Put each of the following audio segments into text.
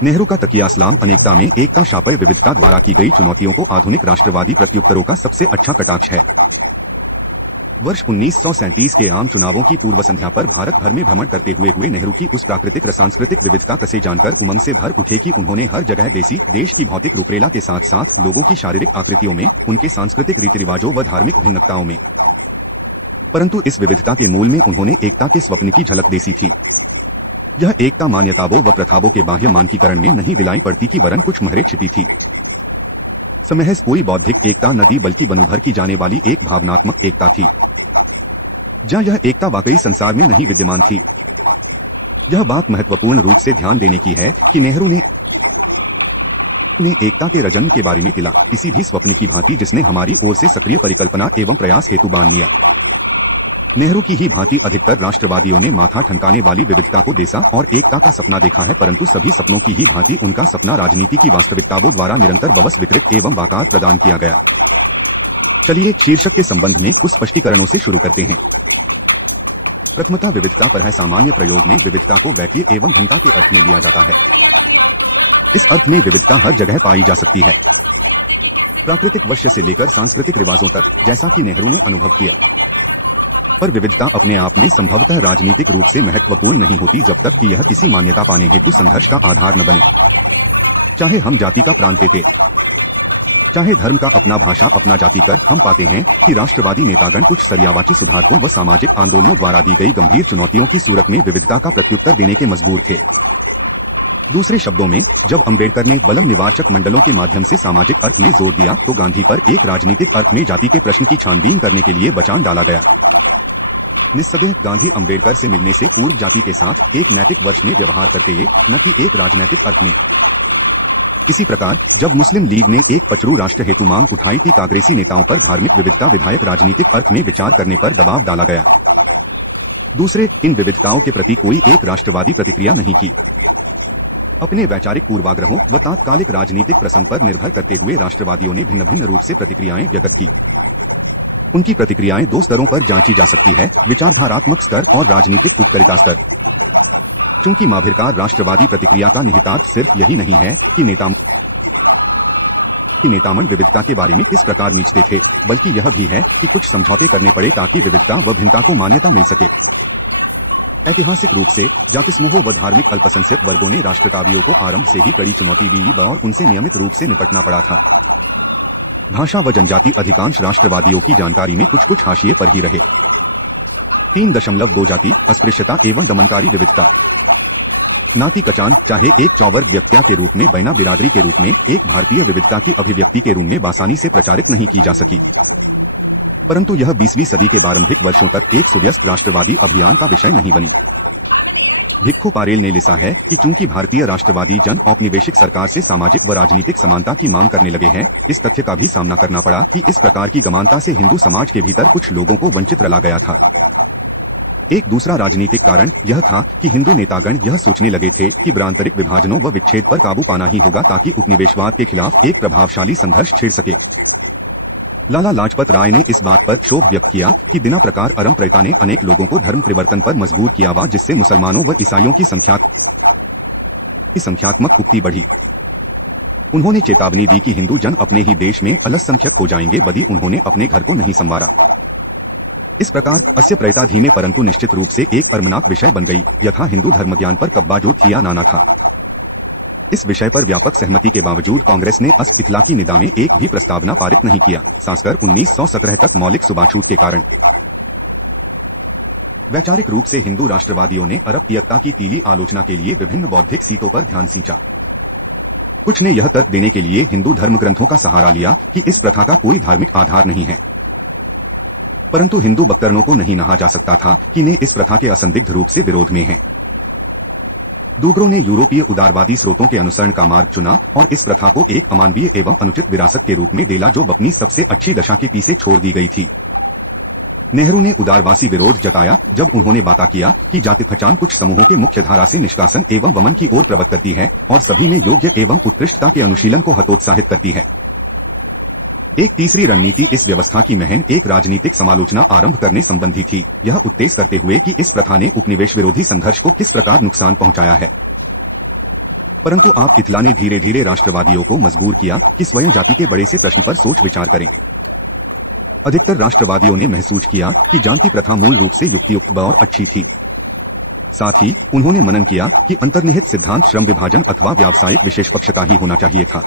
नेहरू का तकिया इस्लाम अनेकता में एकता शापय विविधता द्वारा की गई चुनौतियों को आधुनिक राष्ट्रवादी प्रत्युत्तरों का सबसे अच्छा कटाक्ष है। वर्ष 1937 के आम चुनावों की पूर्व संध्या पर भारत भर में भ्रमण करते हुए नेहरू की उस प्राकृतिक सांस्कृतिक विविधता कसे जानकर उमंग से भर उठे कि उन्होंने हर जगह देश की भौतिक रूपरेला के साथ साथ लोगों की शारीरिक आकृतियों में, उनके सांस्कृतिक रीति रिवाजों व धार्मिक भिन्नताओं में, परंतु इस विविधता के मूल में उन्होंने एकता के स्वप्न की झलक देखी थी। यह एकता मान्यताओं व प्रथाओं के बाह्य मानकीकरण में नहीं दिलाई पड़ती कि वरन कुछ महरे छिपी थी। समहज कोई बौद्धिक एकता न थी बल्कि बनूभर की जाने वाली एक भावनात्मक एकता थी। जहाँ यह एकता वाकई संसार में नहीं विद्यमान थी। यह बात महत्वपूर्ण रूप से ध्यान देने की है कि नेहरू ने एकता के रजन के बारे में तिला किसी भी स्वप्न की भांति जिसने हमारी ओर से सक्रिय परिकल्पना एवं प्रयास हेतु बांध लिया। नेहरू की ही भांति अधिकतर राष्ट्रवादियों ने माथा ठनकाने वाली विविधता को देशा और एकता का सपना देखा है, परंतु सभी सपनों की ही भांति उनका सपना राजनीति की वास्तविकताओं द्वारा निरंतर बवस विकृत एवं बाकार प्रदान किया गया। चलिए शीर्षक के संबंध में कुछ स्पष्टीकरणों से शुरू करते हैं। प्रथमतः विविधता पर है सामान्य प्रयोग में विविधता को वैकीय एवं भिन्नता के अर्थ में लिया जाता है। इस अर्थ में विविधता हर जगह पाई जा सकती है, प्राकृतिक वश्य से लेकर सांस्कृतिक रिवाजों तक, जैसा कि नेहरू ने अनुभव किया। पर विविधता अपने आप में संभवतः राजनीतिक रूप से महत्वपूर्ण नहीं होती जब तक कि यह किसी मान्यता पाने हेतु संघर्ष का आधार न बने। चाहे हम जाति का प्रांत थे, चाहे धर्म का अपना भाषा अपना जाति कर, हम पाते हैं कि राष्ट्रवादी नेतागण कुछ सरियावाची सुधारकों व सामाजिक आंदोलनों द्वारा दी गई गंभीर चुनौतियों की सूरत में विविधता का प्रत्युत्तर देने के मजबूर थे। दूसरे शब्दों में, जब अंबेडकर ने बलम निवाचक मंडलों के माध्यम से सामाजिक अर्थ में जोर दिया तो गांधी पर एक राजनीतिक अर्थ में जाति के प्रश्न की छानबीन करने के लिए बचान डाला गया। निस्संदेह गांधी अंबेडकर से मिलने से पूर्व जाति के साथ एक नैतिक वर्ष में व्यवहार करते, न कि एक राजनैतिक अर्थ में। इसी प्रकार जब मुस्लिम लीग ने एक पचरू राष्ट्र हेतु मांग उठाई थी, कांग्रेसी नेताओं पर धार्मिक विविधता विधायक राजनीतिक अर्थ में विचार करने पर दबाव डाला गया। दूसरे, इन विविधताओं के प्रति कोई एक राष्ट्रवादी प्रतिक्रिया नहीं की। अपने वैचारिक पूर्वाग्रहों व तात्कालिक राजनीतिक प्रसंग पर निर्भर करते हुए राष्ट्रवादियों ने भिन्न भिन्न रूप से प्रतिक्रियाएं व्यक्त की। उनकी प्रतिक्रियाएं दो स्तरों पर जांची जा सकती है, विचारधारात्मक स्तर और राजनीतिक उपकारिता स्तर। चूंकि माभिरकार राष्ट्रवादी प्रतिक्रिया का निहितार्थ सिर्फ यही नहीं है कि नेतामंड विविधता के बारे में किस प्रकार नीचते थे, बल्कि यह भी है कि कुछ समझौते करने पड़े ताकि विविधता व भिन्नता को मान्यता मिल सके। ऐतिहासिक रूप से जातिसमूहों व धार्मिक अल्पसंख्यक वर्गों ने राष्ट्रतावियों को आरंभ से ही कड़ी चुनौती दी और उनसे नियमित रूप से निपटना पड़ा था। भाषा व जनजाति अधिकांश राष्ट्रवादियों की जानकारी में कुछ कुछ हाशिए पर ही रहे। 3.2 जाति, अस्पृश्यता एवं दमनकारी विविधता। नाती कचान चाहे एक चौवर्ग व्यक्तिया के रूप में बैना बिरादरी के रूप में एक भारतीय विविधता की अभिव्यक्ति के रूप में बासानी से प्रचारित नहीं की जा सकी, परंतु यह 20वीं सदी के प्रारंभिक वर्षों तक एक सुव्यस्त राष्ट्रवादी अभियान का विषय नहीं बनी। भिक्खू पारेल ने लिखा है कि चूंकि भारतीय राष्ट्रवादी जन औपनिवेशिक सरकार से सामाजिक व राजनीतिक समानता की मांग करने लगे हैं, इस तथ्य का भी सामना करना पड़ा कि इस प्रकार की समानता से हिंदू समाज के भीतर कुछ लोगों को वंचित रला गया था। एक दूसरा राजनीतिक कारण यह था कि हिंदू नेतागण यह सोचने लगे थे कि प्रांतरिक विभाजनों व विच्छेद पर काबू पाना ही होगा ताकि उपनिवेशवाद के खिलाफ एक प्रभावशाली संघर्ष छिड़ सके। लाला लाजपत राय ने इस बात पर क्षोभ व्यक्त किया कि बिना प्रकार अरमप्रयता ने अनेक लोगों को धर्म परिवर्तन पर मजबूर किया वा जिससे मुसलमानों व ईसाइयों की संख्यात्मक उक्ति बढ़ी। उन्होंने चेतावनी दी कि हिंदू जन अपने ही देश में अल्पसंख्यक हो जाएंगे यदि उन्होंने अपने घर को नहीं संवारा। इस प्रकार अस्य प्रयता धीमे परंतु निश्चित रूप से एक अर्मनाक विषय बन गई, यथा हिंदू धर्मज्ञान पर कब्बा जो थिया नाना था। इस विषय पर व्यापक सहमति के बावजूद कांग्रेस ने अस इतलाकी निदा में एक भी प्रस्तावना पारित नहीं किया, खासकर 1917 तक मौलिक सुबाछूत के कारण। वैचारिक रूप से हिंदू राष्ट्रवादियों ने अरब-तियत्ता की तीली आलोचना के लिए विभिन्न बौद्धिक सीटों पर ध्यान खींचा। कुछ ने यह तर्क देने के लिए हिंदू धर्म ग्रंथों का सहारा लिया कि इस प्रथा का कोई धार्मिक आधार नहीं है, परंतु हिंदू बक्तरनों को नहीं नहा जा सकता था कि ने इस प्रथा के असंदिग्ध रूप से विरोध में हैं। दूसरों ने यूरोपीय उदारवादी स्रोतों के अनुसरण का मार्ग चुना और इस प्रथा को एक अमानवीय एवं अनुचित विरासत के रूप में देला जो अपनी सबसे अच्छी दशा के पीछे छोड़ दी गई थी। नेहरू ने उदारवासी विरोध जताया जब उन्होंने बात किया कि जाति पहचान कुछ समूहों के मुख्य धारा से निष्कासन एवं वमन की ओर प्रवृत्त करती है और सभी में योग्य एवं उत्कृष्टता के अनुशीलन को हतोत्साहित करती है। एक तीसरी रणनीति इस व्यवस्था की महन एक राजनीतिक समालोचना आरंभ करने संबंधी थी, यह उत्तेज करते हुए कि इस प्रथा ने उपनिवेश विरोधी संघर्ष को किस प्रकार नुकसान पहुंचाया है। परंतु आप इथला ने धीरे धीरे राष्ट्रवादियों को मजबूर किया कि स्वयं जाति के बड़े से प्रश्न पर सोच विचार करें। अधिकतर राष्ट्रवादियों ने महसूस किया कि जाति प्रथा मूल रूप से युक्तियुक्त और अच्छी थी। साथ ही उन्होंने मनन किया कि अंतर्निहित सिद्धांत श्रम विभाजन अथवा व्यावसायिक विशेषपक्षता ही होना चाहिए था।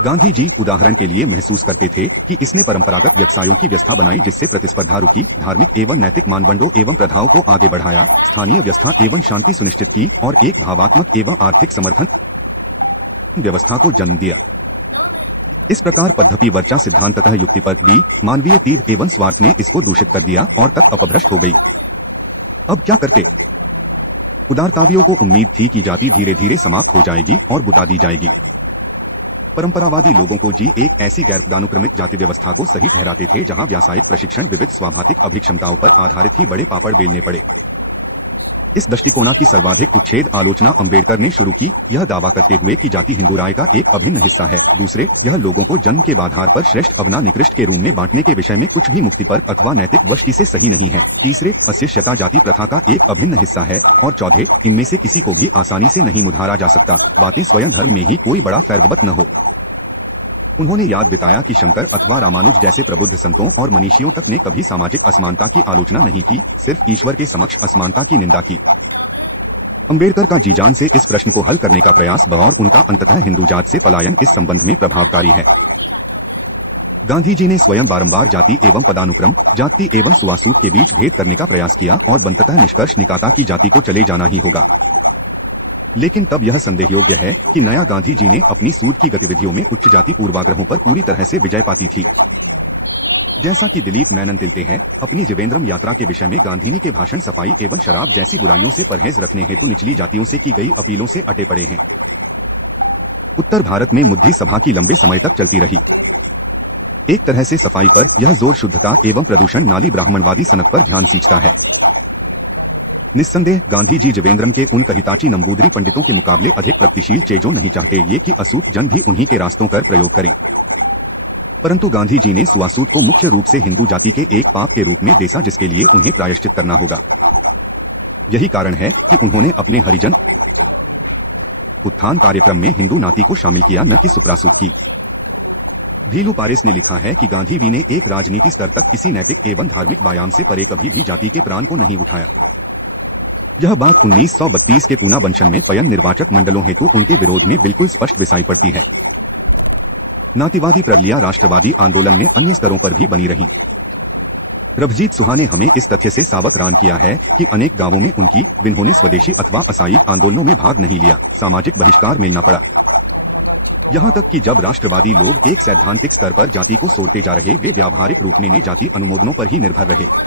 गांधी जी उदाहरण के लिए महसूस करते थे कि इसने परंपरागत व्यवसायों की व्यवस्था बनाई जिससे प्रतिस्पर्धा रुकी, धार्मिक एवं नैतिक मानदंडों एवं प्रथाओं को आगे बढ़ाया, स्थानीय व्यवस्था एवं शांति सुनिश्चित की और एक भावात्मक एवं आर्थिक समर्थन व्यवस्था को जन्म दिया। इस प्रकार पद्धति वर्चा सिद्धांततः युक्तिपर भी मानवीय तीव्र एवं स्वार्थ ने इसको दूषित कर दिया और तक अपभ्रष्ट हो गई। अब क्या करते? उदारतावियों को उम्मीद थी कि जाति धीरे धीरे समाप्त हो जाएगी और बुता दी जाएगी। परंपरावादी लोगों को जी एक ऐसी गैर पदानुक्रमित जाति व्यवस्था को सही ठहराते थे जहां व्यावसायिक प्रशिक्षण विविध स्वाभाविक अभिक्षमताओं पर आधारित ही बड़े पापड़ बेलने पड़े। इस दृष्टिकोण की सर्वाधिक उच्छेद आलोचना अंबेडकर ने शुरू की, यह दावा करते हुए कि जाति हिंदू राय का एक अभिन्न हिस्सा है। दूसरे, यह लोगों को जन्म के आधार पर श्रेष्ठ अवना निकृष्ट के रूप में बांटने के विषय में कुछ भी मुक्तिपरक अथवा नैतिक वृष्टि से सही नहीं है। तीसरे, अस्पृश्यता जाति प्रथा का एक अभिन्न हिस्सा है। और चौथे, इनमें से किसी को भी आसानी से नहीं मुधारा जा सकता, बातें स्वयं धर्म में ही कोई बड़ा फैरवत न हो। उन्होंने याद बिताया कि शंकर अथवा रामानुज जैसे प्रबुद्ध संतों और मनीषियों तक ने कभी सामाजिक असमानता की आलोचना नहीं की, सिर्फ ईश्वर के समक्ष असमानता की निंदा की। अंबेडकर का जीजान से इस प्रश्न को हल करने का प्रयास और उनका अंततः हिंदू जात से पलायन इस संबंध में प्रभावकारी है। गांधी जी ने स्वयं बारंबार जाति एवं पदानुक्रम, जाति एवं सुवासूत के बीच भेद करने का प्रयास किया और अंततः निष्कर्ष निकाला कि जाति को चले जाना ही होगा। लेकिन तब यह संदेह योग्य है कि नया गांधी जी ने अपनी सूद की गतिविधियों में उच्च जाति पूर्वाग्रहों पर पूरी तरह से विजय पाती थी। जैसा कि दिलीप मेनन तिलते हैं, अपनी जीवेंद्रम यात्रा के विषय में गांधीजी के भाषण सफाई एवं शराब जैसी बुराइयों से परहेज रखने हेतु निचली जातियों से की गई अपीलों से अटे पड़े हैं। उत्तर भारत में मुद्दी सभा की लंबे समय तक चलती रही। एक तरह से सफाई पर यह जोर शुद्धता एवं प्रदूषण नाली ब्राह्मणवादी सनक पर ध्यान सींचता है। निस्संदेह गांधी जी जीवेंद्रम के उन कहिताची नंबूदरी पंडितों के मुकाबले अधिक प्रगतिशील चेजो नहीं चाहते ये कि असूत जन भी उन्हीं के रास्तों पर प्रयोग करें। परंतु गांधी जी ने सुवासूत को मुख्य रूप से हिंदू जाति के एक पाप के रूप में देखा जिसके लिए उन्हें प्रायश्चित करना होगा। यही कारण है कि उन्होंने अपने हरिजन उत्थान कार्यक्रम में हिंदू नाती को शामिल किया, न कि सुप्रासूत की। भीलू पारेस ने लिखा है कि गांधी जी ने एक राजनीति स्तर तक किसी नैतिक एवं धार्मिक व्यायाम से परे कभी भी जाति के प्राण को नहीं उठाया। यह बात 1932 के पूना बंशन में पयन निर्वाचक मंडलों हेतु उनके विरोध में बिल्कुल स्पष्ट दिखाई पड़ती है। नातीवादी प्रगलियां राष्ट्रवादी आंदोलन में अन्य स्तरों पर भी बनी रही। प्रभजीत सुहा ने हमें इस तथ्य से सावधान किया है कि अनेक गांवों में जिन्होंने स्वदेशी अथवा असामयिक आंदोलनों में भाग नहीं लिया, सामाजिक बहिष्कार मिलना पड़ा। यहां तक कि जब राष्ट्रवादी लोग एक सैद्धांतिक स्तर पर जाति को सोड़ते जा रहे, वे व्यावहारिक रूप में जाति अनुमोदनों पर ही निर्भर रहे।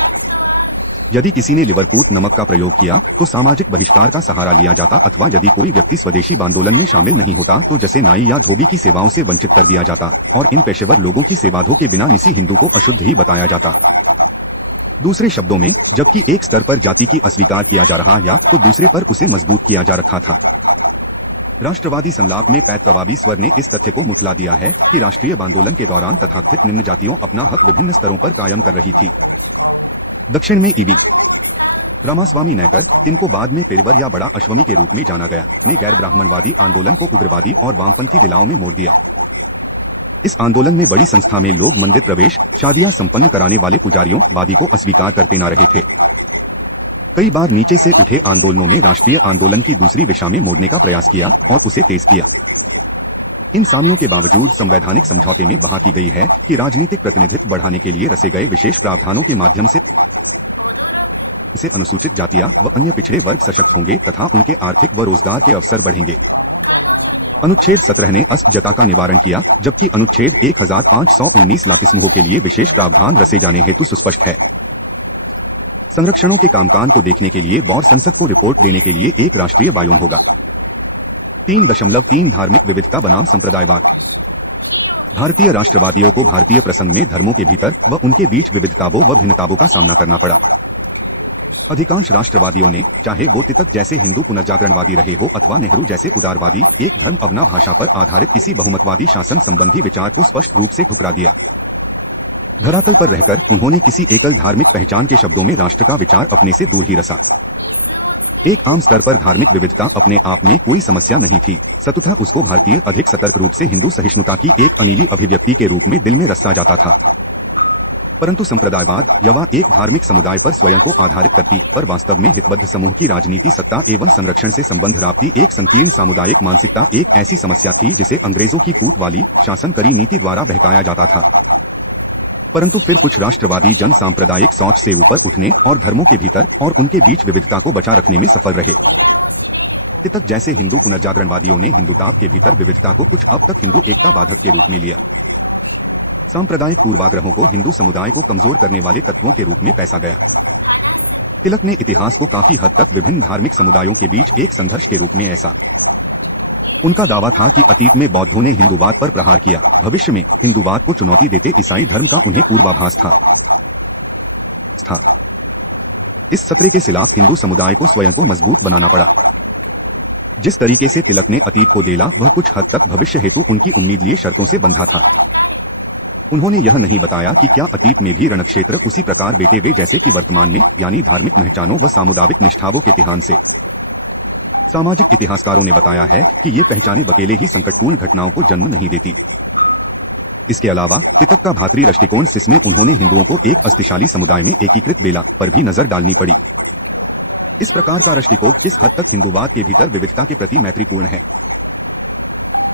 यदि किसी ने लिवरपूट नमक का प्रयोग किया तो सामाजिक बहिष्कार का सहारा लिया जाता, अथवा यदि कोई व्यक्ति स्वदेशी आंदोलन में शामिल नहीं होता तो जैसे नाई या धोबी की सेवाओं से वंचित कर दिया जाता और इन पेशेवर लोगों की सेवाधों के बिना किसी हिंदू को अशुद्ध ही बताया जाता। दूसरे शब्दों में, जबकि एक स्तर पर जाति की अस्वीकार किया जा रहा या तो दूसरे पर उसे मजबूत किया जा रखा था। राष्ट्रवादी संलाप में पैतप्रवादी स्वर ने इस तथ्य को मुठला दिया है कि राष्ट्रीय आंदोलन के दौरान तथाकथित निम्न जातियों अपना हक विभिन्न स्तरों पर कायम कर रही थी। दक्षिण में ईवी रामास्वामी नैकर, जिनको बाद में पेरवर या बड़ा अश्वमी के रूप में जाना गया, ने गैर ब्राह्मणवादी आंदोलन को उग्रवादी और वामपंथी विलाओं में मोड़ दिया। इस आंदोलन में बड़ी संख्या में लोग मंदिर प्रवेश, शादियां संपन्न कराने वाले पुजारियों वादी को अस्वीकार करते न रहे थे। कई बार नीचे से उठे आंदोलनों में राष्ट्रीय आंदोलन की दूसरी दिशा में मोड़ने का प्रयास किया और उसे तेज किया। इन सामियों के बावजूद संवैधानिक समझौते में बहा की गई है कि राजनीतिक प्रतिनिधित्व बढ़ाने के लिए रचे गए विशेष प्रावधानों के माध्यम से अनुसूचित जातियां व अन्य पिछड़े वर्ग सशक्त होंगे तथा उनके आर्थिक व रोजगार के अवसर बढ़ेंगे। अनुच्छेद 17 ने अस्पृश्यता का निवारण किया, जबकि अनुच्छेद 1519 लाति समूहों के लिए विशेष प्रावधान रचे जाने हेतु सुस्पष्ट है। संरक्षणों के कामकाज को देखने के लिए और संसद को रिपोर्ट देने के लिए एक राष्ट्रीय बायोम होगा। 3.3 धार्मिक विविधता बनाम संप्रदायवाद। भारतीय राष्ट्रवादियों को भारतीय प्रसंग में धर्मों के भीतर व उनके बीच विविधताओं व भिन्नताओं का सामना करना पड़ा। अधिकांश राष्ट्रवादियों ने, चाहे वो तितक जैसे हिंदू पुनर्जागरणवादी रहे हो अथवा नेहरू जैसे उदारवादी, एक धर्म अवना भाषा पर आधारित किसी बहुमतवादी शासन संबंधी विचार को स्पष्ट रूप से ठुकरा दिया। धरातल पर रहकर उन्होंने किसी एकल धार्मिक पहचान के शब्दों में राष्ट्र का विचार अपने से दूर ही रसा। एक आम स्तर पर धार्मिक विविधता अपने आप में कोई समस्या नहीं थी, सतुतः उसको भारतीय अधिक सतर्क रूप से हिंदू सहिष्णुता की एक अनिली अभिव्यक्ति के रूप में दिल में रचा जाता था। परंतु संप्रदायवाद यवा एक धार्मिक समुदाय पर स्वयं को आधारित करती, पर वास्तव में हितबद्ध समूह की राजनीति, सत्ता एवं संरक्षण से संबंध रखती एक संकीर्ण सामुदायिक मानसिकता एक ऐसी समस्या थी जिसे अंग्रेजों की फूट वाली शासनकरी नीति द्वारा बहकाया जाता था। परंतु फिर कुछ राष्ट्रवादी जन सांप्रदायिक सोच से ऊपर उठने और धर्मों के भीतर और उनके बीच विविधता को बचा रखने में सफल रहे। तितक जैसे हिंदू पुनर्जागरणवादियों ने हिंदुताप के भीतर विविधता को कुछ अब तक हिंदू एकता बाधक के रूप में लिया। सांप्रदायिक पूर्वाग्रहों को हिंदू समुदाय को कमजोर करने वाले तत्वों के रूप में पैसा गया। तिलक ने इतिहास को काफी हद तक विभिन्न धार्मिक समुदायों के बीच एक संघर्ष के रूप में ऐसा। उनका दावा था कि अतीत में बौद्धों ने हिंदूवाद पर प्रहार किया, भविष्य में हिंदूवाद को चुनौती देते ईसाई धर्म का उन्हें पूर्वाभास था। इस सत्रे के खिलाफ हिंदू समुदाय को स्वयं को मजबूत बनाना पड़ा। जिस तरीके से तिलक ने अतीत को देला वह कुछ हद तक भविष्य हेतु उनकी उम्मीदीय शर्तों से बंधा था। उन्होंने यह नहीं बताया कि क्या अतीत में भी रणक्षेत्र उसी प्रकार बेटे वे जैसे कि वर्तमान में, यानी धार्मिक पहचानों व सामुदायिक निष्ठावों के तिहान से। सामाजिक इतिहासकारों ने बताया है कि ये पहचाने अकेले ही संकटपूर्ण घटनाओं को जन्म नहीं देती। इसके अलावा तितक का भातृ दृष्टिकोण जिसमें उन्होंने हिंदुओं को एक अस्थिशाली समुदाय में एकीकृत बेला पर भी नजर डालनी पड़ी। इस प्रकार का दृष्टिकोण किस हद तक हिंदूवाद के भीतर विविधता के प्रति मैत्रीपूर्ण है।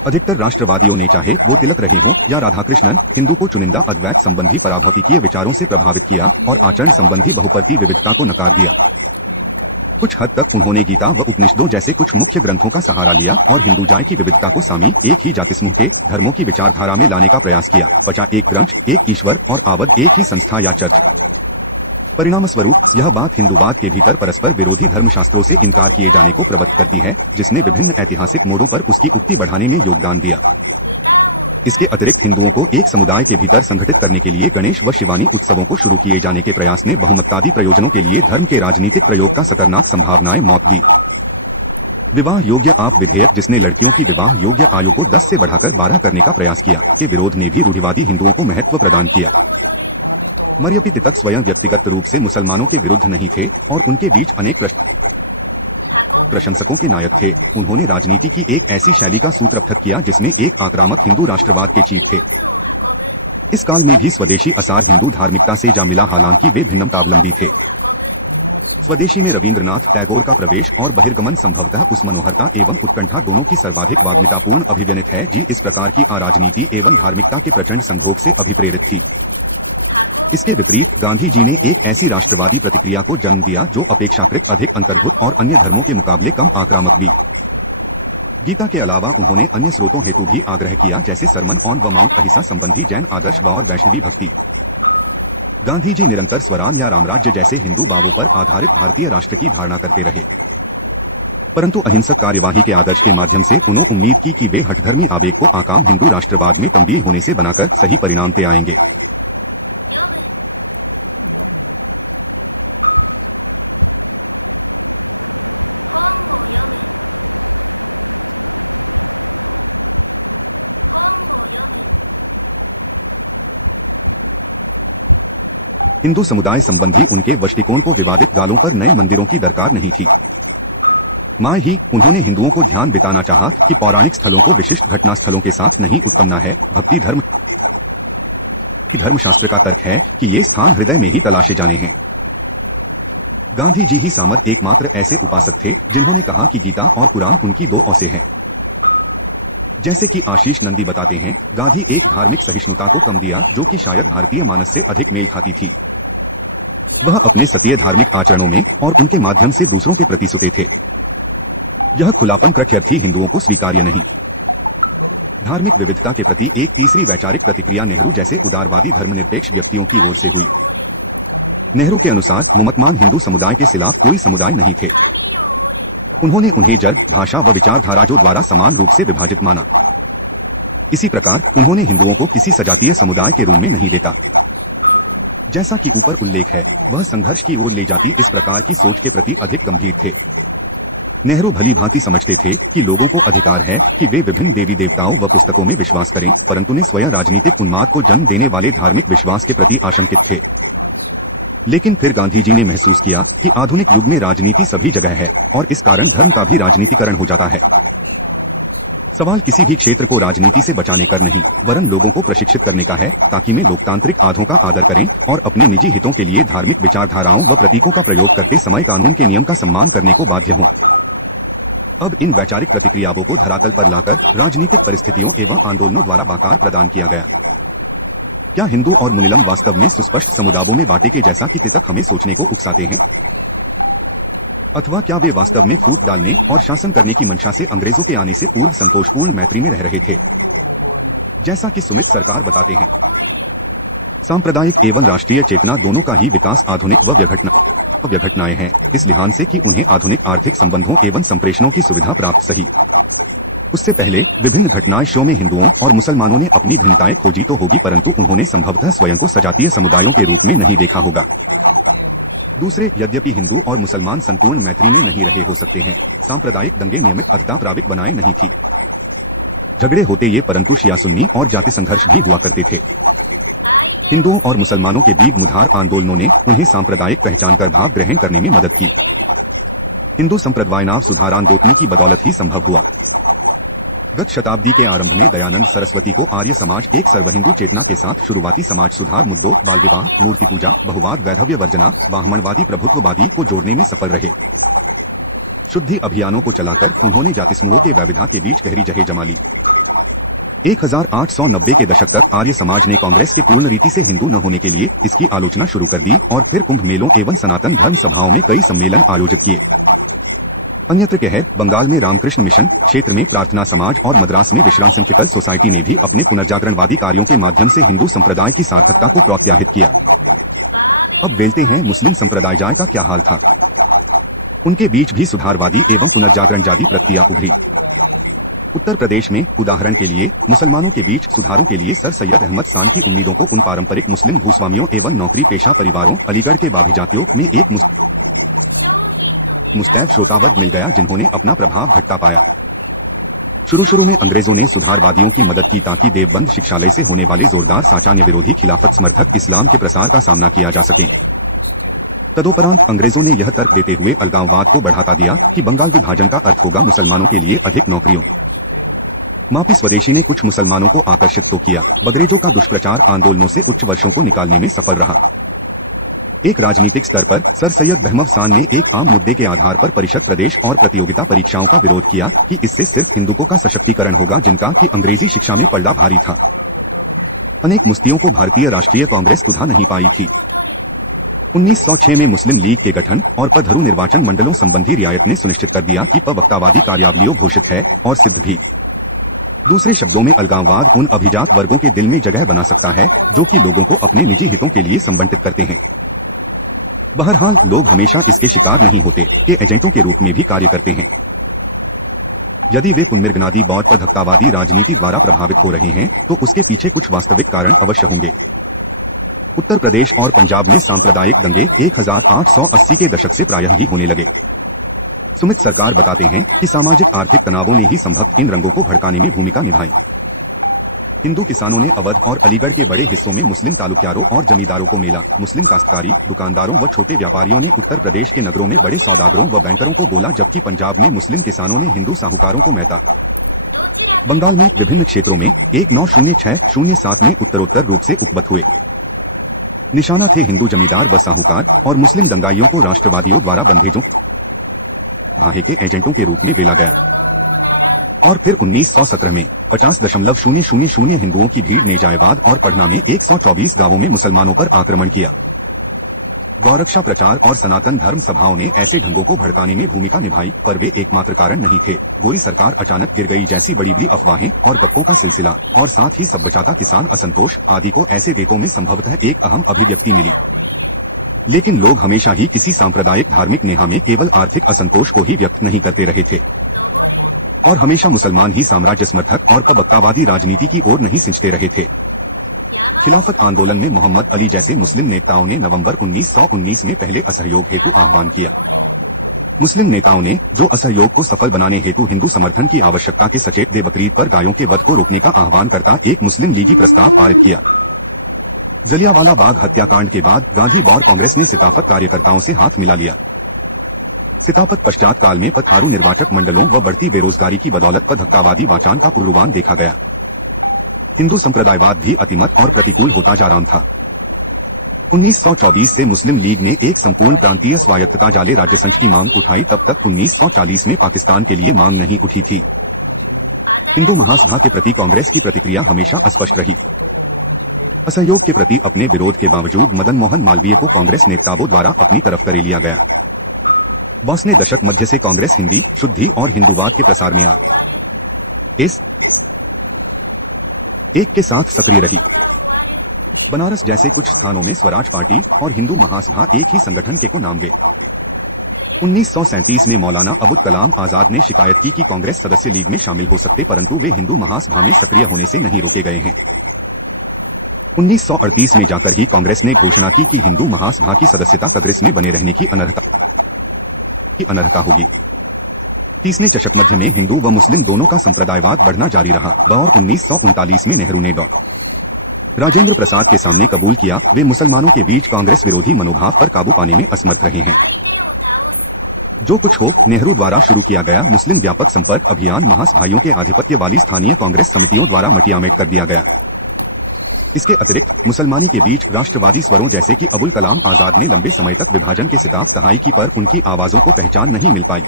अधिकतर राष्ट्रवादियों ने, चाहे वो तिलक रहे हों या राधाकृष्णन, हिंदू को चुनिंदा अद्वैत संबंधी पराभौतिकीय विचारों से प्रभावित किया और आचरण संबंधी बहुपरती विविधता को नकार दिया। कुछ हद तक उन्होंने गीता व उपनिषदों जैसे कुछ मुख्य ग्रंथों का सहारा लिया और हिंदू जाय की विविधता को सामी एक ही जाति समूह के धर्मों की विचारधारा में लाने का प्रयास किया। पचा एक ग्रंथ, एक ईश्वर और आवद एक ही संस्था या चर्च। परिणाम स्वरूप यह बात हिंदूवाद के भीतर परस्पर विरोधी धर्मशास्त्रों से इनकार किए जाने को प्रवृत्त करती है, जिसने विभिन्न ऐतिहासिक मोड़ों पर उसकी उक्ति बढ़ाने में योगदान दिया। इसके अतिरिक्त हिंदुओं को एक समुदाय के भीतर संगठित करने के लिए गणेश व शिवानी उत्सवों को शुरू किए जाने के प्रयास ने बहुमतादी प्रयोजनों के लिए धर्म के राजनीतिक प्रयोग का खतरनाक संभावनाएं मौत दी। विवाह योग्य आप विधेयक, जिसने लड़कियों की विवाह योग्य आयु को 10 से बढ़ाकर 12 करने का प्रयास किया, के विरोध ने भी रूढ़िवादी हिंदुओं को महत्व प्रदान किया। मरियपी तितक स्वयं व्यक्तिगत रूप से मुसलमानों के विरुद्ध नहीं थे और उनके बीच अनेक प्रशंसकों के नायक थे। उन्होंने राजनीति की एक ऐसी शैली का सूत्रबद्ध किया जिसमें एक आक्रामक हिंदू राष्ट्रवाद के चीफ थे। इस काल में भी स्वदेशी असार हिंदू धार्मिकता से जा मिला, हालांकि वे भिन्नतावलंबी थे। स्वदेशी में रवींद्रनाथ टैगोर का प्रवेश और बहिर्गमन संभवतः उस मनोहरता एवं उत्कंठा दोनों की सर्वाधिक वाग्मितापूर्ण अभिव्यंजित है जी इस प्रकार की अराजनीति एवं धार्मिकता के प्रचंड संभोग से अभिप्रेरित थी। इसके विपरीत गांधी जी ने एक ऐसी राष्ट्रवादी प्रतिक्रिया को जन्म दिया जो अपेक्षाकृत अधिक अंतर्भुत और अन्य धर्मों के मुकाबले कम आक्रामक भी। गीता के अलावा उन्होंने अन्य स्रोतों हेतु भी आग्रह किया, जैसे सरमन ऑन द माउंट अहिंसा संबंधी जैन आदर्श और वैष्णवी भक्ति। गांधी जी निरंतर स्वराज या रामराज्य जैसे हिंदू भावों पर आधारित भारतीय राष्ट्र की धारणा करते रहे, परंतु अहिंसक कार्यवाही के आदर्श के माध्यम से उन्होंने उम्मीद की कि वे हठधर्मी आवेग को आकाम हिंदू राष्ट्रवाद में तब्दील होने से बनाकर सही परिणाम पे आएंगे। हिंदू समुदाय संबंधी उनके दृष्टिकोण को विवादित गालों पर नए मंदिरों की दरकार नहीं थी। मां ही उन्होंने हिंदुओं को ध्यान बिताना चाहा कि पौराणिक स्थलों को विशिष्ट घटना स्थलों के साथ नहीं उत्तमना है। भक्ति धर्मशास्त्र का तर्क है कि ये स्थान हृदय में ही तलाशे जाने हैं। गांधी जी ही सामर एकमात्र ऐसे उपासक थे जिन्होंने कहा कि गीता और कुरान उनकी दो औसे हैं। जैसे कि आशीष नंदी बताते हैं, गांधी एक धार्मिक सहिष्णुता को कम दिया जो कि शायद भारतीय मानस से अधिक मेल खाती थी। वह अपने सत्य धार्मिक आचरणों में और उनके माध्यम से दूसरों के प्रति सुते थे। यह खुलापन कृत्यर्थी हिंदुओं को स्वीकार्य नहीं। धार्मिक विविधता के प्रति एक तीसरी वैचारिक प्रतिक्रिया नेहरू जैसे उदारवादी धर्मनिरपेक्ष व्यक्तियों की ओर से हुई। नेहरू के अनुसार मुसलमान हिंदू समुदाय के खिलाफ कोई समुदाय नहीं थे। उन्होंने उन्हें जड़, भाषा व विचारधाराओं द्वारा समान रूप से विभाजित माना। इसी प्रकार उन्होंने हिंदुओं को किसी सजातीय समुदाय के रूप में नहीं देखा। जैसा कि ऊपर उल्लेख है, वह संघर्ष की ओर ले जाती इस प्रकार की सोच के प्रति अधिक गंभीर थे। नेहरू भली भांति समझते थे कि लोगों को अधिकार है कि वे विभिन्न देवी देवताओं व पुस्तकों में विश्वास करें, परंतु ने स्वयं राजनीतिक उन्माद को जन्म देने वाले धार्मिक विश्वास के प्रति आशंकित थे। लेकिन फिर गांधी जी ने महसूस किया कि आधुनिक युग में राजनीति सभी जगह है और इस कारण धर्म का भी राजनीतिकरण हो जाता है। सवाल किसी भी क्षेत्र को राजनीति से बचाने कर नहीं, वरन लोगों को प्रशिक्षित करने का है, ताकि वे लोकतांत्रिक आधों का आदर करें और अपने निजी हितों के लिए धार्मिक विचारधाराओं व प्रतीकों का प्रयोग करते समय कानून के नियम का सम्मान करने को बाध्य हों। अब इन वैचारिक प्रतिक्रियाओं को धरातल पर लाकर राजनीतिक परिस्थितियों एवं आंदोलनों द्वारा आकार प्रदान किया गया। क्या हिंदू और मुनिलम वास्तव में सुस्पष्ट समुदायों में बांटे के जैसा कि तक हमें सोचने को उकसाते हैं, अथवा क्या वे वास्तव में फूट डालने और शासन करने की मंशा से अंग्रेजों के आने से पूर्व संतोषपूर्ण मैत्री में रह रहे थे? जैसा कि सुमित सरकार बताते हैं, सांप्रदायिक एवं राष्ट्रीय चेतना दोनों का ही विकास आधुनिक व व्यघटनाएं हैं, इस लिहाज से कि उन्हें आधुनिक आर्थिक संबंधों एवं संप्रेषणों की सुविधा प्राप्त सही। उससे पहले विभिन्न घटनाएं शो में हिंदुओं और मुसलमानों ने अपनी भिन्नताएं खोजी तो होगी, परंतु उन्होंने संभवतः स्वयं को सजातीय समुदायों के रूप में नहीं देखा होगा। दूसरे, यद्यपि हिंदू और मुसलमान संपूर्ण मैत्री में नहीं रहे हो सकते हैं, सांप्रदायिक दंगे नियमित अथवा प्राविक बनाए नहीं थी। झगड़े होते ये, परंतु शिया सुन्नी और जाति संघर्ष भी हुआ करते थे। हिंदुओं और मुसलमानों के बीच मुधार आंदोलनों ने उन्हें सांप्रदायिक पहचान कर भाग ग्रहण करने में मदद की। हिंदू संप्रदायनाव सुधारांदोलन की बदौलत ही संभव हुआ। गत शताब्दी के आरंभ में दयानंद सरस्वती को आर्य समाज एक सर्वहिंदू चेतना के साथ शुरुआती समाज सुधार मुद्दों, बाल विवाह, मूर्ति पूजा, बहुवाद, वैधव्य वर्जना, ब्राह्मणवादी प्रभुत्ववादी को जोड़ने में सफल रहे। शुद्धि अभियानों को चलाकर उन्होंने जाति समूहों के वैविध्य के बीच गहरी जगह जमा ली। 1890 के दशक तक आर्य समाज ने कांग्रेस के पूर्ण रीति से हिंदू न होने के लिए इसकी आलोचना शुरू कर दी और फिर कुंभ मेलों एवं सनातन धर्म सभाओं में कई सम्मेलन आयोजित किए। अन्यत्र कहर बंगाल में रामकृष्ण मिशन क्षेत्र में प्रार्थना समाज और मद्रास में विश्रांसिकल सोसाइटी ने भी अपने पुनर्जागरणवादी कार्यों के माध्यम से हिंदू संप्रदाय की सार्थकता को प्रोत्साहित किया। अब वेलते हैं मुस्लिम संप्रदाय का क्या हाल था। उनके बीच भी सुधारवादी एवं पुनर्जागरणवादी प्रक्रिया उभरी। उत्तर प्रदेश में उदाहरण के लिए मुसलमानों के बीच सुधारों के लिए सर सैयद अहमद खान की उम्मीदों को उन पारंपरिक मुस्लिम भूस्वामियों एवं नौकरी पेशा परिवारों अलीगढ़ के बाभिजातियों में एक मुस्तैद श्रोतावद मिल गया, जिन्होंने अपना प्रभाव घटता पाया। शुरू में अंग्रेजों ने सुधारवादियों की मदद की ताकि देवबंद शिक्षालय से होने वाले जोरदार साचान्य विरोधी खिलाफत समर्थक इस्लाम के प्रसार का सामना किया जा सके। तदोपरांत अंग्रेजों ने यह तर्क देते हुए अलगाववाद को बढ़ाता दिया कि बंगाल विभाजन का अर्थ होगा मुसलमानों के लिए अधिक नौकरियों। मापी स्वदेशी ने कुछ मुसलमानों को आकर्षित तो किया, अंग्रेजों का दुष्प्रचार आंदोलनों से उच्च वर्षों को निकालने में सफल रहा। एक राजनीतिक स्तर पर सर सैयद अहमद खान ने एक आम मुद्दे के आधार पर परिषद प्रदेश और प्रतियोगिता परीक्षाओं का विरोध किया कि इससे सिर्फ हिंदुओं का सशक्तिकरण होगा, जिनका कि अंग्रेजी शिक्षा में पलड़ा भारी था। अनेक मुस्तियों को भारतीय राष्ट्रीय कांग्रेस सुधा नहीं पाई थी। 1906 में मुस्लिम लीग के गठन और पधरु निर्वाचन मंडलों संबंधी रियायत ने सुनिश्चित कर दिया कि वक्तावादी कार्यावलियों घोषित है और सिद्ध भी। दूसरे शब्दों में अलगाववाद उन अभिजात वर्गों के दिल में जगह बना सकता है जो कि लोगों को अपने निजी हितों के लिए संबंधित करते हैं। बहरहाल लोग हमेशा इसके शिकार नहीं होते कि एजेंटों के रूप में भी कार्य करते हैं। यदि वे पुनर्गनादी बौद्ध धक्कावादी राजनीति द्वारा प्रभावित हो रहे हैं तो उसके पीछे कुछ वास्तविक कारण अवश्य होंगे। उत्तर प्रदेश और पंजाब में सांप्रदायिक दंगे 1880 के दशक से प्रायः ही होने लगे। सुमित सरकार बताते हैं कि सामाजिक आर्थिक तनावों ने ही संभवतः इन रंगों को भड़काने में भूमिका निभाई। हिंदू किसानों ने अवध और अलीगढ़ के बड़े हिस्सों में मुस्लिम तालुक्यारों और जमींदारों को मेला, मुस्लिम काश्तकारी, दुकानदारों व छोटे व्यापारियों ने उत्तर प्रदेश के नगरों में बड़े सौदागरों व बैंकरों को बोला, जबकि पंजाब में मुस्लिम किसानों ने हिंदू साहूकारों को मैता। बंगाल में विभिन्न क्षेत्रों में 1906-07 में उत्तरोत्तर रूप से उपबत हुए। निशाना थे हिंदू जमींदार व साहूकार और मुस्लिम दंगाइयों को राष्ट्रवादियों द्वारा बंधेजों भाहे के एजेंटों के रूप में बेला गया। और फिर 1917 में 50,000 हिंदुओं की भीड़ ने जायबाद और पढ़ना में 124 गांवों में मुसलमानों पर आक्रमण किया। गौरक्षा प्रचार और सनातन धर्म सभाओं ने ऐसे ढंगों को भड़काने में भूमिका निभाई, पर वे एकमात्र कारण नहीं थे। गोरी सरकार अचानक गिर गई जैसी बड़ी बड़ी अफवाहें और गप्पों का सिलसिला और साथ ही सबबचाता किसान असंतोष आदि को ऐसे वेतों में संभवतः एक अहम अभिव्यक्ति मिली। लेकिन लोग हमेशा ही किसी सांप्रदायिक धार्मिक नेहा में केवल आर्थिक असंतोष को ही व्यक्त नहीं करते रहे थे और हमेशा मुसलमान ही साम्राज्य समर्थक और वक्तावादी राजनीति की ओर नहीं सिंचते रहे थे। खिलाफत आंदोलन में मोहम्मद अली जैसे मुस्लिम नेताओं ने नवंबर 1919 में पहले असहयोग हेतु आह्वान किया। मुस्लिम नेताओं ने जो असहयोग को सफल बनाने हेतु हिंदू समर्थन की आवश्यकता के सचेत दे बकरीद पर गायों के वध को रोकने का आह्वान करता एक मुस्लिम लीगी प्रस्ताव पारित किया। जलियांवाला बाग हत्याकांड के बाद गांधी और कांग्रेस ने सिताफत कार्यकर्ताओं से हाथ मिला लिया। सिताफत पश्चात काल में पथारू निर्वाचक मंडलों व बढ़ती बेरोजगारी की बदौलत धक्कावादी वाचान का पूर्वान देखा गया। हिंदू संप्रदायवाद भी अतिमत और प्रतिकूल होता जा रहा था। 1924 से मुस्लिम लीग ने एक संपूर्ण प्रांतीय स्वायत्तता जाले राज्यसंघ की मांग उठाई, तब तक 1940 में पाकिस्तान के लिए मांग नहीं उठी थी। हिंदू महासभा के प्रति कांग्रेस की प्रतिक्रिया हमेशा अस्पष्ट रही। असहयोग के प्रति अपने विरोध के बावजूद मदन मोहन मालवीय को कांग्रेस नेताओं द्वारा अपनी तरफ करे लिया गया। बोस ने दशक मध्य से कांग्रेस हिंदी शुद्धि और हिंदूवाद के प्रसार में इस एक के साथ सक्रिय रही। बनारस जैसे कुछ स्थानों में स्वराज पार्टी और हिंदू महासभा एक ही संगठन के को नाम वे। 1937 में मौलाना अबुल कलाम आजाद ने शिकायत की कि कांग्रेस सदस्य लीग में शामिल हो सकते, परंतु वे हिंदू महासभा में सक्रिय होने से नहीं रोके गए हैं। 1938 में जाकर ही कांग्रेस ने घोषणा की कि हिंदू महासभा की सदस्यता कांग्रेस में बने रहने की अनर्हता होगी। 30वें चशक मध्य में हिंदू व मुस्लिम दोनों का संप्रदायवाद बढ़ना जारी रहा और 1939 में नेहरू ने राजेंद्र प्रसाद के सामने कबूल किया वे मुसलमानों के बीच कांग्रेस विरोधी मनोभाव पर काबू पाने में असमर्थ रहे हैं। जो कुछ हो, नेहरू द्वारा शुरू किया गया मुस्लिम व्यापक संपर्क अभियान महासभाइयों के आधिपत्य वाली स्थानीय कांग्रेस समितियों द्वारा मटियामेट कर दिया गया। इसके अतिरिक्त मुसलमानी के बीच राष्ट्रवादी स्वरों जैसे कि अबुल कलाम आजाद ने लंबे समय तक विभाजन के सिताफ तहाई की, पर उनकी आवाजों को पहचान नहीं मिल पाई।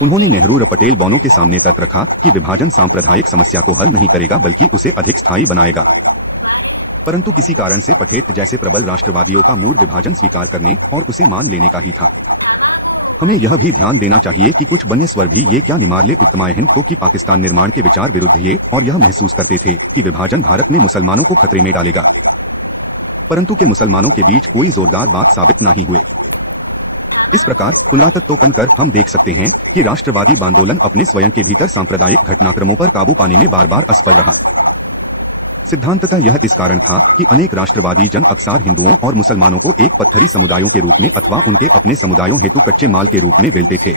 उन्होंने नेहरू और पटेल दोनों के सामने तर्क रखा कि विभाजन सांप्रदायिक समस्या को हल नहीं करेगा बल्कि उसे अधिक स्थायी बनाएगा, परंतु किसी कारण से पटेल जैसे प्रबल राष्ट्रवादियों का मूड विभाजन स्वीकार करने और उसे मान लेने का ही था। हमें यह भी ध्यान देना चाहिए कि कुछ बन्य स्वर भी ये क्या निमारले उत्तमायन तो कि पाकिस्तान निर्माण के विचार विरुद्ध ये और यह महसूस करते थे कि विभाजन भारत में मुसलमानों को खतरे में डालेगा, परंतु के मुसलमानों के बीच कोई जोरदार बात साबित नहीं हुए। इस प्रकार पुनरावलोकन कर हम देख सकते हैं कि राष्ट्रवादी आंदोलन अपने स्वयं के भीतर सांप्रदायिक घटनाक्रमों पर काबू पाने में बार बार असफल रहा। सिद्धांततः यह इस कारण था कि अनेक राष्ट्रवादी जन अक्सर हिंदुओं और मुसलमानों को एक पत्थरी समुदायों के रूप में अथवा उनके अपने समुदायों हेतु कच्चे माल के रूप में बेलते थे।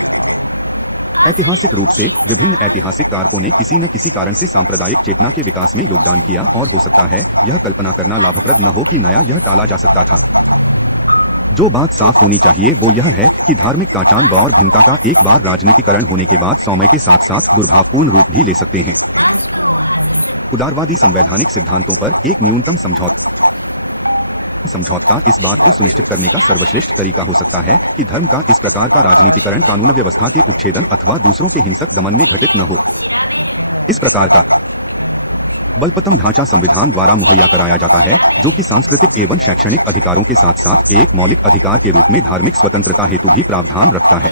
ऐतिहासिक रूप से विभिन्न ऐतिहासिक कारकों ने किसी न किसी कारण से सांप्रदायिक चेतना के विकास में योगदान किया और हो सकता है यह कल्पना करना लाभप्रद न हो कि नया यह टाला जा सकता था। जो बात साफ होनी चाहिए वो यह है कि धार्मिक काचान और भिन्नता का एक बार राजनीतिकरण होने के बाद समय के साथ साथ दुर्भावपूर्ण रूप भी ले सकते हैं। उदारवादी संवैधानिक सिद्धांतों पर एक न्यूनतम समझौता इस बात को सुनिश्चित करने का सर्वश्रेष्ठ तरीका हो सकता है कि धर्म का इस प्रकार का राजनीतिकरण कानून व्यवस्था के उच्छेदन अथवा दूसरों के हिंसक दमन में घटित न हो। इस प्रकार का बलपतम ढांचा संविधान द्वारा मुहैया कराया जाता है, जो कि सांस्कृतिक एवं शैक्षणिक अधिकारों के साथ साथ एक मौलिक अधिकार के रूप में धार्मिक स्वतंत्रता हेतु भी प्रावधान रखता है।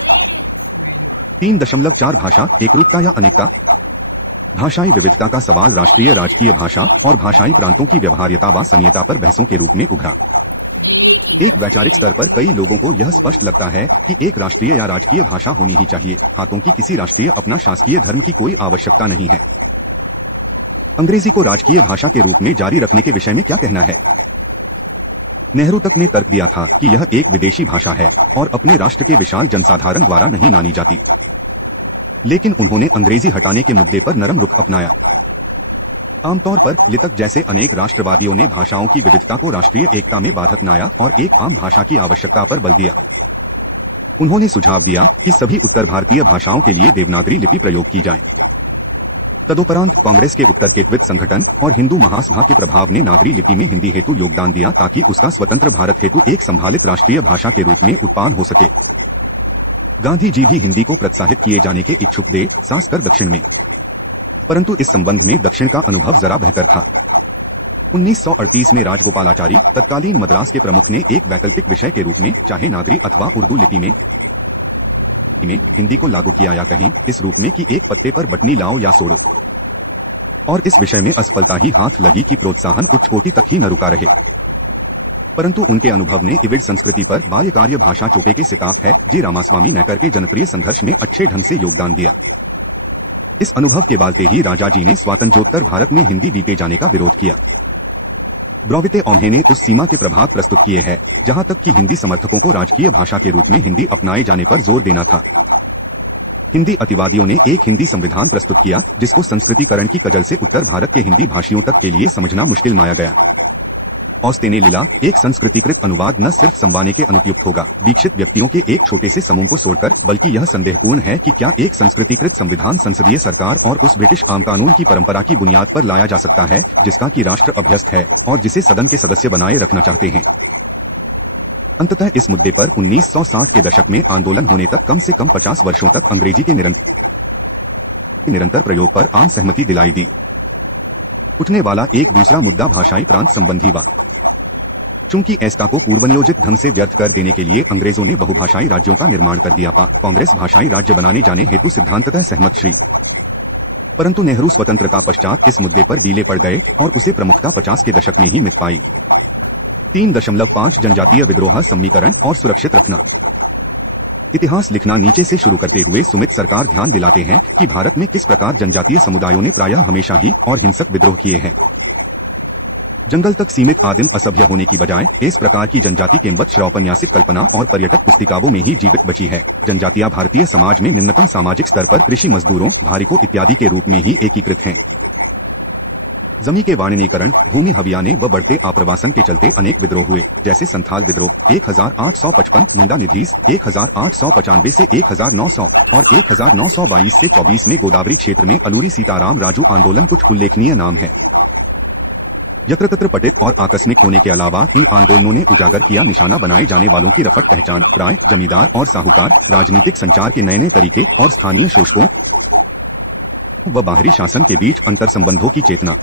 3.4 भाषा एकरूपता या अनेकता। भाषाई विविधता का सवाल राष्ट्रीय राजकीय भाषा और भाषाई प्रांतों की व्यवहार्यता व सनियता पर बहसों के रूप में उभरा। एक वैचारिक स्तर पर कई लोगों को यह स्पष्ट लगता है कि एक राष्ट्रीय या राजकीय भाषा होनी ही चाहिए, हाथों की किसी राष्ट्रीय अपना शासकीय धर्म की कोई आवश्यकता नहीं है। अंग्रेजी को राजकीय भाषा के रूप में जारी रखने के विषय में क्या कहना है? नेहरू तक ने तर्क दिया था कि यह एक विदेशी भाषा है और अपने राष्ट्र के विशाल जनसाधारण द्वारा नहीं मानी जाती, लेकिन उन्होंने अंग्रेजी हटाने के मुद्दे पर नरम रुख अपनाया। आमतौर पर लितक जैसे अनेक राष्ट्रवादियों ने भाषाओं की विविधता को राष्ट्रीय एकता में बाधक बनाया और एक आम भाषा की आवश्यकता पर बल दिया। उन्होंने सुझाव दिया कि सभी उत्तर भारतीय भाषाओं के लिए देवनागरी लिपि प्रयोग की जाए। तदुपरांत कांग्रेस के उत्तर केंद्रित संगठन और हिंदू महासभा के प्रभाव ने नागरी लिपि में हिंदी हेतु योगदान दिया ताकि उसका स्वतंत्र भारत हेतु एक संभालित राष्ट्रीय भाषा के रूप में उत्पन्न हो सके। गांधी जी भी हिंदी को प्रोत्साहित किए जाने के इच्छुक थे, खासकर दक्षिण में, परंतु इस संबंध में दक्षिण का अनुभव जरा बेहतर था। 1938 में राजगोपालाचारी तत्कालीन मद्रास के प्रमुख ने एक वैकल्पिक विषय के रूप में चाहे नागरी अथवा उर्दू लिपि में हिंदी को लागू किया या कहें इस रूप में कि एक पत्ते पर बटनी लाओ या सोड़ो, और इस विषय में असफलता ही हाथ लगी कि प्रोत्साहन उच्च कोटि तक ही न रुका रहे, परंतु उनके अनुभव ने इविड संस्कृति पर बाह्य कार्य भाषा चोपे के सिताफ है जी रामास्वामी नैकर के जनप्रिय संघर्ष में अच्छे ढंग से योगदान दिया। इस अनुभव के बालते ही राजाजी ने स्वातंत्र्योत्तर भारत में हिंदी बीते जाने का विरोध किया। ब्रॉविते ओम्हे ने उस सीमा के प्रभाव प्रस्तुत किए हैं जहां तक कि हिंदी समर्थकों को राजकीय भाषा के रूप में हिंदी अपनाए जाने पर जोर देना था। हिंदी अतिवादियों ने एक हिंदी संविधान प्रस्तुत किया जिसको संस्कृतिकरण की कजल से उत्तर भारत के हिंदी भाषियों तक के लिए समझना मुश्किल माया गया। औस्तेने लीला एक संस्कृतिकृत अनुवाद न सिर्फ संवाने के अनुपयुक्त होगा दीक्षित व्यक्तियों के एक छोटे से समूह को छोड़कर, बल्कि यह संदेहपूर्ण है कि क्या एक संस्कृतिकृत संविधान संसदीय सरकार और उस ब्रिटिश आम कानून की परंपरा की बुनियाद पर लाया जा सकता है जिसका कि राष्ट्र अभ्यस्त है और जिसे सदन के सदस्य बनाए रखना चाहते हैं। अंततः इस मुद्दे पर 1960 के दशक में आंदोलन होने तक कम से कम 50 वर्षों तक अंग्रेजी के निरंतर प्रयोग पर आम सहमति दिलाई दी। उठने वाला एक दूसरा मुद्दा भाषाई प्रांत संबंधी हुआ। चूंकि ऐसा को पूर्वनियोजित ढंग से व्यर्थ कर देने के लिए अंग्रेजों ने बहुभाषाई राज्यों का निर्माण कर दिया। कांग्रेस भाषाई राज्य बनाने जाने हेतु सिद्धांततः सहमत श्री, परंतु नेहरू स्वतंत्रता पश्चात इस मुद्दे पर डीले पड़ गए और उसे प्रमुखता 50 के दशक में ही मिट पाई। 3.5 जनजातीय विद्रोह समीकरण और सुरक्षित रखना। इतिहास लिखना नीचे से शुरू करते हुए सुमित सरकार ध्यान दिलाते हैं कि भारत में किस प्रकार जनजातीय समुदायों ने प्रायः हमेशा ही और हिंसक विद्रोह किए हैं। जंगल तक सीमित आदिम असभ्य होने की बजाय इस प्रकार की जनजाति केवल श्रौपन्यासिक कल्पना और पर्यटक पुस्तिकाओं में ही जीवित बची है। जनजातियां भारतीय समाज में निम्नतम सामाजिक स्तर पर कृषि मजदूरों, भारिकों इत्यादि के रूप में ही एकीकृत हैं। जमी के वाणिनीकरण, भूमि हवियाने व बढ़ते आप्रवासन के चलते अनेक विद्रोह हुए, जैसे संथाल विद्रोह 1855, मुंडा निधीस 1895 से 1900 और 1922 से 24 में गोदावरी क्षेत्र में अलूरी सीताराम राजू आंदोलन कुछ उल्लेखनीय नाम है। यत्रतत्र पटित और आकस्मिक होने के अलावा इन आंदोलनों ने उजागर किया निशाना बनाए जाने वालों की रफट पहचान, प्राय जमींदार और साहूकार, राजनीतिक संचार के नए नए तरीके और स्थानीय शोषकों व बाहरी शासन के बीच अंतर संबंधों की चेतना।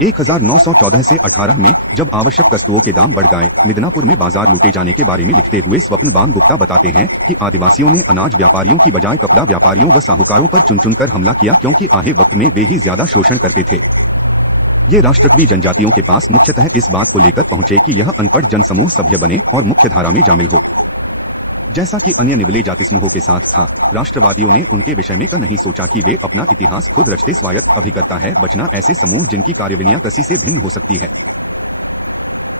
1914 से 18 में जब आवश्यक वस्तुओं के दाम बढ़ गए, मिदनापुर में बाजार लूटे जाने के बारे में लिखते हुए स्वप्नवान गुप्ता बताते हैं कि आदिवासियों ने अनाज व्यापारियों की बजाय कपड़ा व्यापारियों व साहूकारों पर चुन चुनकर हमला किया, क्योंकि आहे वक्त में वे ही ज्यादा शोषण करते थे। ये राष्ट्रकवि जनजातियों के पास मुख्यतः इस बात को लेकर पहुंचे कि यह अनपढ़ जनसमूह सभ्य बने और मुख्य धारा में शामिल हो, जैसा कि अन्य निवले जाति समूहों के साथ था। राष्ट्रवादियों ने उनके विषय में नहीं सोचा कि वे अपना इतिहास खुद रचते स्वायत्त अभिकर्ता है, बचना ऐसे समूह जिनकी कार्यविनिया कसी से भिन्न हो सकती है।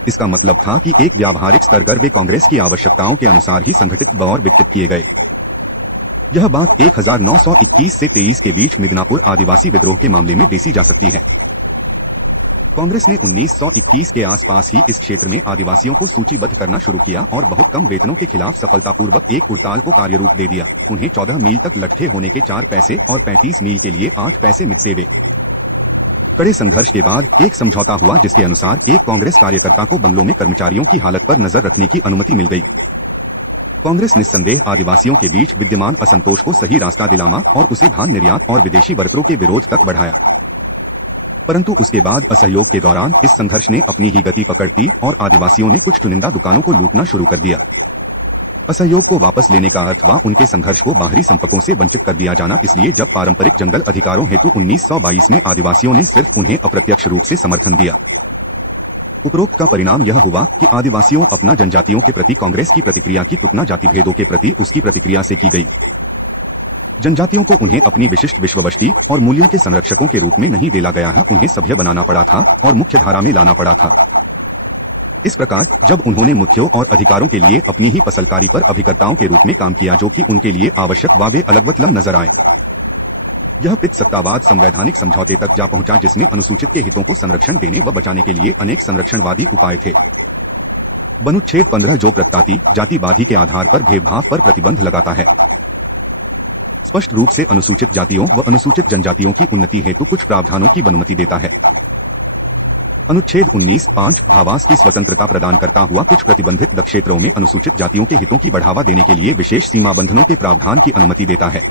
इसका मतलब था कि एक व्यावहारिक स्तर पर वे कांग्रेस की आवश्यकताओं के अनुसार ही संगठित और विकसित किए गए। यह बात 1921 से 23 के बीच मिदनापुर आदिवासी विद्रोह के मामले में देखी जा सकती है। कांग्रेस ने 1921 के आसपास ही इस क्षेत्र में आदिवासियों को सूचीबद्ध करना शुरू किया और बहुत कम वेतनों के खिलाफ सफलतापूर्वक एक हड़ताल को कार्यरूप दे दिया। उन्हें 14 मील तक लट्ठे होने के 4 पैसे और 35 मील के लिए 8 पैसे मिलते हुए। कड़े संघर्ष के बाद एक समझौता हुआ जिसके अनुसार एक कांग्रेस कार्यकर्ता को बंगलों में कर्मचारियों की हालत पर नजर रखने की अनुमति मिल गई। कांग्रेस निस्संदेह आदिवासियों के बीच विद्यमान असंतोष को सही रास्ता दिलामा और उसे धान निर्यात और विदेशी वर्करों के विरोध तक बढ़ाया। परंतु उसके बाद असहयोग के दौरान इस संघर्ष ने अपनी ही गति पकड़ ली और आदिवासियों ने कुछ चुनिंदा दुकानों को लूटना शुरू कर दिया। असहयोग को वापस लेने का अर्थ हुआ उनके संघर्ष को बाहरी संपर्कों से वंचित कर दिया जाना। इसलिए जब पारंपरिक जंगल अधिकारों हेतु 1922 में आदिवासियों ने सिर्फ उन्हें अप्रत्यक्ष रूप से समर्थन दिया। उपरोक्त का परिणाम यह हुआ कि आदिवासियों अपना जनजातियों के प्रति कांग्रेस की प्रतिक्रिया की तुलना जाति भेदों के प्रति उसकी प्रतिक्रिया से की गई। जनजातियों को उन्हें अपनी विशिष्ट विश्ववष्टि और मूल्यों के संरक्षकों के रूप में नहीं दिया गया है, उन्हें सभ्य बनाना पड़ा था और मुख्य धारा में लाना पड़ा था। इस प्रकार जब उन्होंने मुख्यों और अधिकारों के लिए अपनी ही फसलकारी पर अभिकर्ताओं के रूप में काम किया जो कि उनके लिए आवश्यक व वे अलगवतलम नजर आए। यह पित सत्तावाद संवैधानिक समझौते तक जा पहुंचा जिसमें अनुसूचित के हितों को संरक्षण देने व बचाने के लिए अनेक संरक्षणवादी उपाय थे। अनुच्छेद 15 जो प्रत्याति जातिवादी के आधार पर भेदभाव पर प्रतिबंध लगाता है, स्पष्ट रूप से अनुसूचित जातियों व अनुसूचित जनजातियों की उन्नति हेतु कुछ प्रावधानों की अनुमति देता है। अनुच्छेद 19(5) भावास की स्वतंत्रता प्रदान करता हुआ कुछ प्रतिबंधित क्षेत्रों में अनुसूचित जातियों के हितों की बढ़ावा देने के लिए विशेष सीमा बंधनों के प्रावधान की अनुमति देता है।